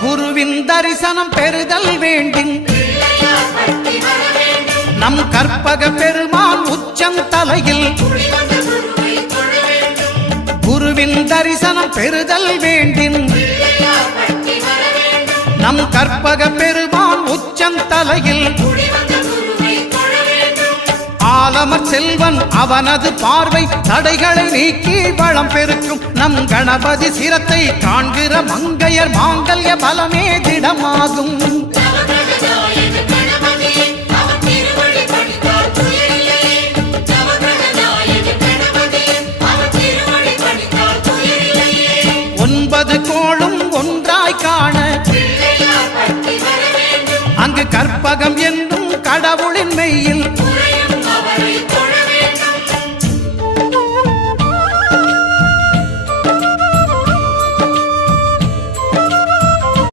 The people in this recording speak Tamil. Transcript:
குருவின் தரிசனம் பெறுதல் வேண்டின் நம் கற்பக பெருமான் உச்சம் தலையில் குருவின் தரிசனம் பெறுதல் வேண்டின் நம் கற்பக பெருமான் உச்சம் தலையில் ஆலமர் செல்வன் அவனது பார்வை தடைகளை நீக்கி வளம் பெருக்கும் நம் கணபதி சிரத்தை காண்கிற மங்கையர் மாங்கல்ய பலமே திடமாகும் ஒன்பது கோளும் ஒன்றாய் காண அங்கு கற்பகம் என்னும் கடவுளின் மெய்யில்